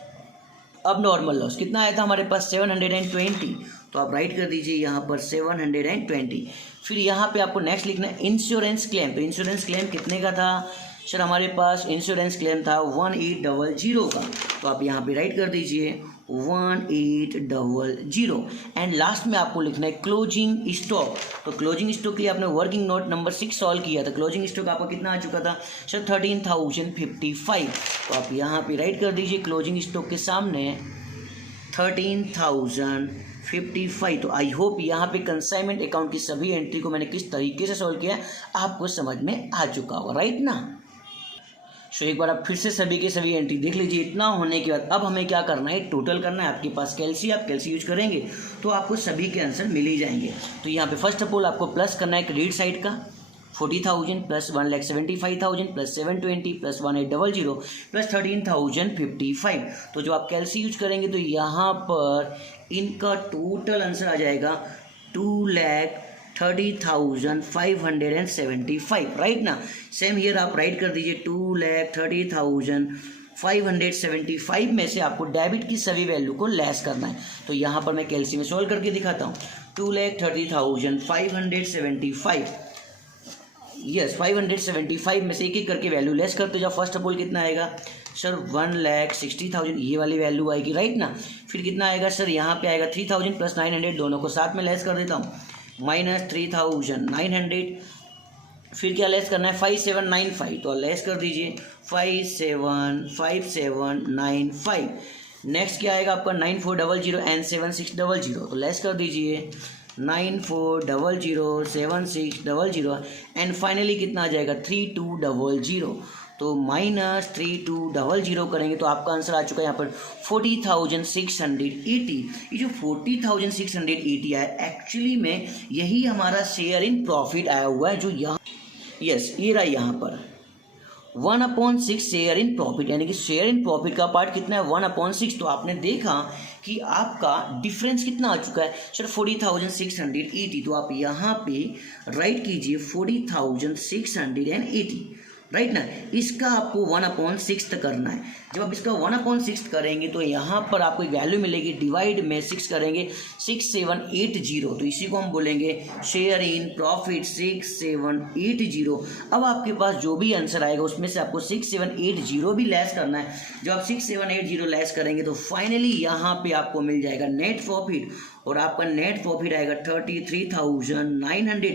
अब नॉर्मल लॉस। कितना आया था हमारे पास, 720। तो आप राइट कर दीजिए यहाँ पर 720। फिर यहाँ पे आपको नेक्स्ट लिखना है इंश्योरेंस क्लेम। तो इंश्योरेंस क्लेम कितने का था सर, हमारे पास इंश्योरेंस क्लेम था 1800 का। तो आप यहाँ पे राइट कर दीजिए 1800। एंड लास्ट में आपको लिखना है क्लोजिंग स्टॉक। तो क्लोजिंग स्टॉक के लिए आपने वर्किंग नोट नंबर 6 सॉल्व किया था। क्लोजिंग स्टॉक आपका कितना आ चुका था सर, 13,055। तो आप यहाँ पे राइट कर दीजिए क्लोजिंग स्टॉक के सामने 13,055। तो आई होप यहाँ पे कंसाइनमेंट अकाउंट की सभी एंट्री को मैंने किस तरीके से सॉल्व किया आपको समझ में आ चुका होगा, राइट ना। सो एक बार आप फिर से सभी के सभी एंट्री देख लीजिए। इतना होने के बाद अब हमें क्या करना है, टोटल करना है। आपके पास कैलसी, आप कैलसी यूज करेंगे तो आपको सभी के आंसर मिल ही जाएंगे। तो यहाँ पे फर्स्ट ऑफ ऑल आपको प्लस करना है क्रेडिट साइड का 40,000 प्लस 1,75,000 प्लस 720 प्लस 1800 प्लस 13,055। तो जो आप कैलसी यूज करेंगे तो यहाँ पर इनका टोटल आंसर आ जाएगा 2,30,575, राइट ना। सेम हियर आप राइट कर दीजिए 2,30,575 में से आपको डेबिट की सभी वैल्यू को लेस करना है। तो यहाँ पर मैं कैलसी में सॉल्व करके दिखाता हूँ। 2,30,575, यस 575 में से एक एक करके वैल्यू लेस करते जाओ। फर्स्ट ऑफ ऑल कितना आएगा सर, 1,60,000, ये वाली वैल्यू आएगी, राइट ना। फिर कितना आएगा सर, यहाँ पे आएगा 3,000 प्लस 900, दोनों को साथ में लेस कर देता हूँ, -3,900। फिर क्या लेस करना है, 5795, तो लेस कर दीजिए 575795। नेक्स्ट क्या आएगा आपका 9400 एंड 7600, तो लेस कर दीजिए 9400 7600 एंड फाइनली कितना आ जाएगा 3200। तो -3200 करेंगे तो आपका आंसर आ चुका है यहाँ पर 40,680। ये जो 40,680 आया एक्चुअली में यही हमारा शेयर इन प्रॉफिट आया हुआ है, जो यहाँ यस ये रहा यहाँ पर 1/6 शेयर इन प्रॉफिट, यानी कि शेयर इन प्रॉफिट का पार्ट कितना है 1/6। तो आपने देखा कि आपका डिफरेंस कितना आ चुका है सर 40,680। तो आप यहाँ पे राइट कीजिए 40,680, राइट ना। इसका आपको 1/6 करना है। जब आप इसका 1/6 करेंगे तो यहाँ पर आपको एक वैल्यू मिलेगी, डिवाइड में 6 करेंगे 6780। तो इसी को हम बोलेंगे शेयर इन प्रॉफिट 6780। अब आपके पास जो भी आंसर आएगा उसमें से आपको 6780 भी लेस करना है। जब आप 6780 लेस करेंगे तो फाइनली यहाँ पे आपको मिल जाएगा नेट प्रॉफिट और आपका नेट प्रॉफिट आएगा 33,900,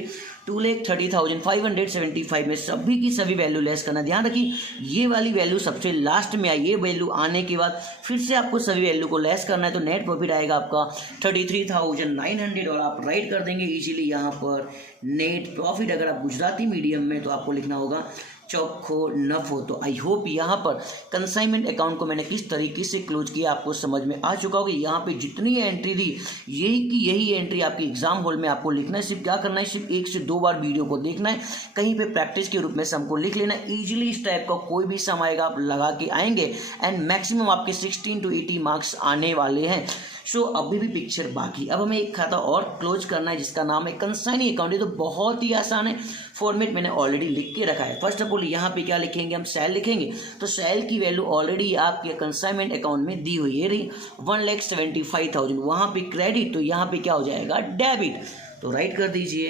2,30,575 में सभी की सभी वैल्यू लेस करना। ध्यान रखिए ये वाली वैल्यू सबसे लास्ट में आई, ये वैल्यू आने के बाद फिर से आपको सभी वैल्यू को लेस करना है, तो नेट प्रॉफिट आएगा आपका 33,900 और आप राइट कर देंगे इजीली यहाँ पर नेट प्रॉफिट। अगर आप गुजराती मीडियम में तो आपको लिखना होगा चोखो नफो। तो आई होप यहाँ पर कंसाइनमेंट अकाउंट को मैंने किस तरीके से क्लोज किया आपको समझ में आ चुका होगा। यहाँ पे जितनी एंट्री दी यही की यही एंट्री आपकी एग्जाम हॉल में आपको लिखना है। सिर्फ क्या करना है, सिर्फ 1 से 2 बार वीडियो को देखना है, कहीं पे प्रैक्टिस के रूप में सम को लिख लेना है। ईजिली इस टाइप का कोई भी सम आएगा आप लगा के आएंगे एंड मैक्सिमम आपके 16 to 80 मार्क्स आने वाले हैं। सो अभी भी पिक्चर बाकी। अब हमें एक खाता और क्लोज करना है जिसका नाम है कंसाइनी अकाउंट। ये तो बहुत ही आसान है, फॉर्मेट मैंने ऑलरेडी लिख के रखा है। फर्स्ट ऑफ ऑल यहाँ पे क्या लिखेंगे, हम सेल लिखेंगे। तो सेल की वैल्यू ऑलरेडी आपके कंसाइनमेंट अकाउंट में दी हुई है, रही 1,75,000। वहाँ पे क्रेडिट, तो यहाँ पे क्या हो जाएगा डेबिट। तो राइट कर दीजिए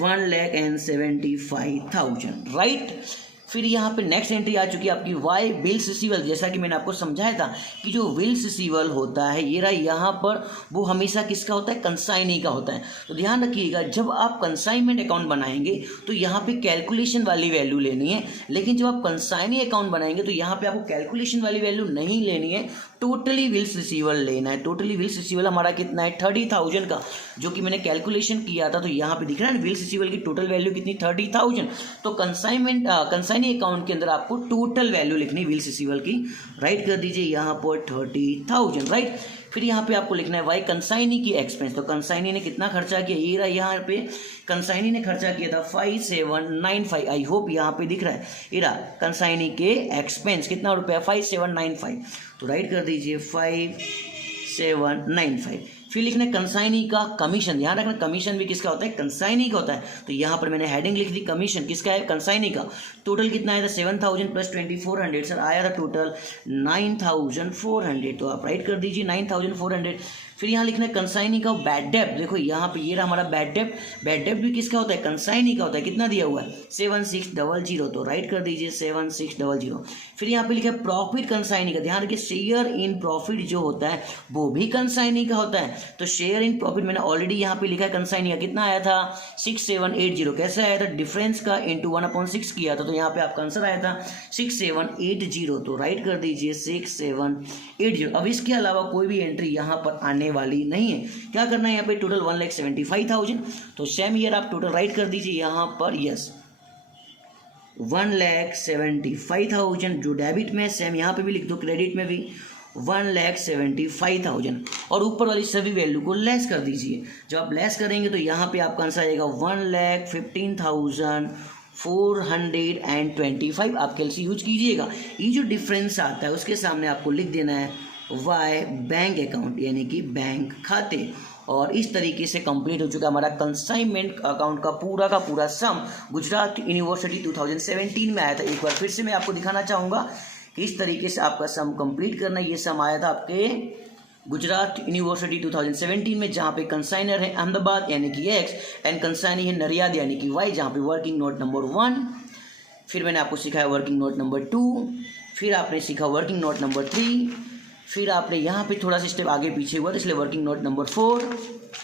1,75,000 राइट। फिर यहाँ पे नेक्स्ट एंट्री आ चुकी है आपकी वाई बिल्स रिसीवल। जैसा कि मैंने आपको समझाया था कि जो बिल्स रिसीवल होता है ये रहा यहाँ पर, वो हमेशा किसका होता है, कंसाइनी का होता है। तो ध्यान रखिएगा जब आप कंसाइनमेंट अकाउंट बनाएंगे तो यहाँ पे कैलकुलेशन वाली वैल्यू लेनी है, लेकिन जब आप कंसाइनी अकाउंट बनाएंगे तो यहाँ पे आपको कैलकुलेशन वाली वैल्यू नहीं लेनी है, टोटली बिल्स रिसीवल लेना है। टोटली बिल्स रिसीवल हमारा कितना है 30,000 का, जो कि मैंने कैलकुलेशन किया था। तो यहाँ पे दिख रहा है बिल्स रिसीवल की टोटल वैल्यू कितनी 30,000। तो कंसाइनी अकाउंट के अंदर आपको टोटल वैल्यू लिखनी बिल्स रिसीवल की। राइट कर दीजिए यहाँ पर 30,000 राइट। फिर यहाँ पे आपको लिखना है वाई कंसाइनी की एक्सपेंस। तो कंसाइनी ने कितना खर्चा किया, ये रहा यहाँ पे कंसाइनी ने खर्चा किया था 5,795। आई होप यहाँ पे दिख रहा है, ये रहा कंसाइनी के एक्सपेंस कितना रुपया 5,795। तो राइट कर दीजिए 5,795। फिर लिखना है कंसाइनी का कमीशन। ध्यान रखना कमीशन भी किसका होता है, कंसाइनी का होता है। तो यहाँ पर मैंने हेडिंग लिख दी कमीशन किसका है, कंसाइनी का। टोटल कितना आया था 7,000 प्लस 2,400 सर, आया था टोटल 9,400। तो आप राइट कर दीजिए 9,400। फिर यहाँ लिखना है कंसाइनी का बैड डेप। देखो यहाँ पे ये रहा हमारा बैड डेप। बैड डेप भी किसका होता है, कंसाइनी का होता है। कितना दिया हुआ है 7,600। तो राइट कर दीजिए 7,600। फिर यहाँ पे लिखा है प्रॉफिट कंसाइनी का। ध्यान रखिए शेयर इन प्रॉफिट जो होता है वो भी कंसाइनी का होता है। तो शेयर इन प्रॉफिट मैंने ऑलरेडी यहाँ पे लिखा है कंसाइनी का। कितना आया था 6,780। कैसे आया था, डिफरेंस का इंटू 1/6 किया था। तो यहाँ पे आपका आंसर आया था 6,780। तो राइट कर दीजिए 6,780। अब इसके अलावा कोई भी एंट्री यहाँ पर आने वाली नहीं है। क्या करना है यहाँ पे, टोटल 1,75,000। तो सेम ईयर आप टोटल राइट कर दीजिए यहाँ पर, यस 1,75,000 जो डेबिट में, सेम यहाँ पे भी लिख दो क्रेडिट में भी 1,75,000 और ऊपर वाली सभी वैल्यू को लेस कर दीजिए। जब आप लेस करेंगे तो यहाँ पे आपका आंसर आएगा 1,15,425। आप कैलसी यूज कीजिएगा। ये जो डिफरेंस आता है उसके सामने आपको लिख देना है वाई बैंक अकाउंट, यानी कि बैंक खाते। और इस तरीके से कंप्लीट हो चुका हमारा कंसाइनमेंट अकाउंट का पूरा सम। गुजरात यूनिवर्सिटी 2017 में आया था। एक बार फिर से मैं आपको दिखाना चाहूँगा कि इस तरीके से आपका सम कंप्लीट करना। ये सम आया था आपके गुजरात यूनिवर्सिटी 2017 में, जहाँ पे कंसाइनर है अहमदाबाद यानी कि एक्स एंड कंसाइनी है नरियाद यानी कि वाई, जहाँ पे वर्किंग नोट नंबर 1। फिर मैंने आपको सिखाया वर्किंग नोट नंबर 2, फिर आपने सीखा वर्किंग नोट नंबर 3, फिर आपने यहाँ पे थोड़ा सा स्टेप आगे पीछे हुआ तो इसलिए वर्किंग नोट नंबर 4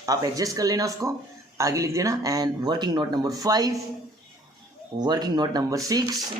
आप एडजस्ट कर लेना, उसको आगे लिख देना। And working note number 5, working note number 6,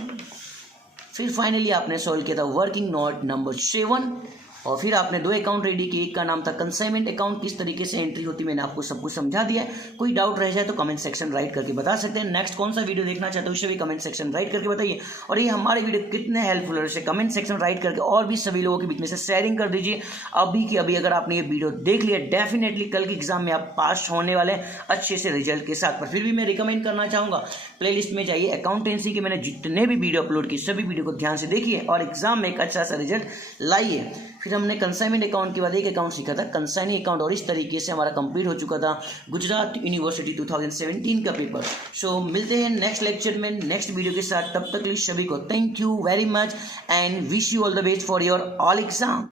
फिर फाइनली आपने सॉल्व किया था वर्किंग नोट नंबर 7। और फिर आपने 2 अकाउंट रेडी किए। एक का नाम था कंसाइनमेंट अकाउंट, किस तरीके से एंट्री होती मैंने आपको सब कुछ समझा दिया है। कोई डाउट रह जाए तो कमेंट सेक्शन राइट करके बता सकते हैं। नेक्स्ट कौन सा वीडियो देखना चाहते हो उसे भी कमेंट सेक्शन राइट करके बताइए। और ये हमारे वीडियो कितने हेल्पफुल है उसे कमेंट सेक्शन राइट करके और भी सभी लोगों के बीच में से शेयरिंग कर दीजिए। अभी की अभी अगर आपने ये वीडियो देख लिया डेफिनेटली कल के एग्जाम में आप पास होने वाले हैं अच्छे से रिजल्ट के साथ। पर फिर भी मैं रिकमेंड करना चाहूँगा प्लेलिस्ट में जाइए, अकाउंटेंसी के मैंने जितने भी वीडियो अपलोड किए सभी वीडियो को ध्यान से देखिए और एग्जाम में एक अच्छा सा रिजल्ट लाइए। फिर हमने कंसाइनमेंट अकाउंट के बाद एक अकाउंट सीखा था कंसाइनी अकाउंट, और इस तरीके से हमारा कंप्लीट हो चुका था गुजरात यूनिवर्सिटी 2017 का पेपर। सो मिलते हैं नेक्स्ट लेक्चर में नेक्स्ट वीडियो के साथ। तब तक के लिए सभी को thank you very much and wish you all the best for your all exam.